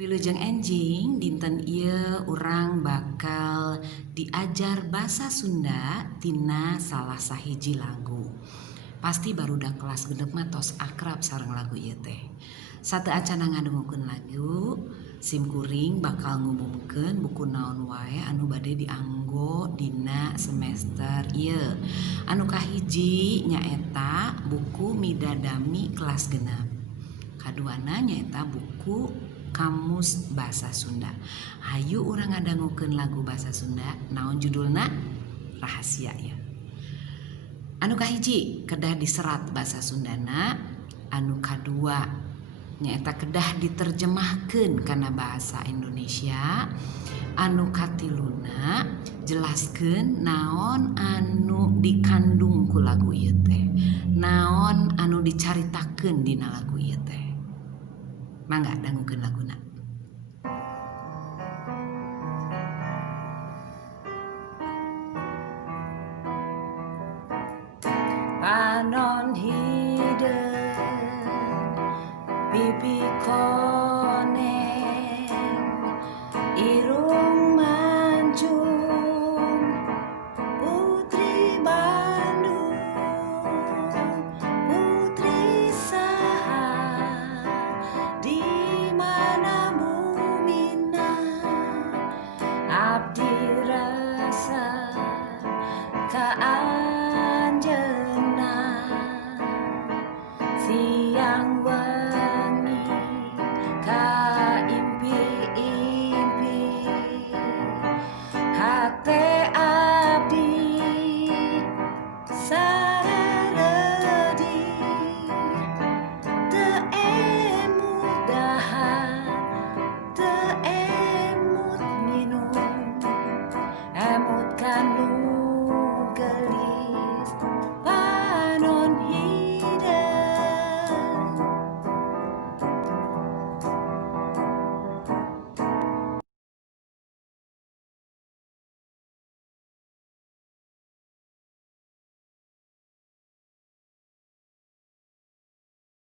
Wilujeng enjing dinten ieu urang bakal diajar basa Sunda tina salah sahiji lagu. Pasti barudak kelas genep mah tos akrab sareng lagu ieu teh. Sateu acana ngadungukeun lagu, simkuring bakal ngumumkeun buku naon wae anu bade dianggo dina semester ieu. Anu kahiji nyaeta buku Midadami kelas genep. Kaduana nyaeta buku Kamus Basa Sunda. Hayu urang ngadangukeun lagu basa Sunda, naon judulna? Rahasia ya. Anu kahiji kedah diserat basa Sundana, anu kadua nyaeta kedah diterjemahkeun kana bahasa Indonesia, anu katiluna jelaskeun naon anu dikandung ku lagu ieu teh, naon anu dicaritakeun dina lagu ieu teh. Mangga dangukeun laguna.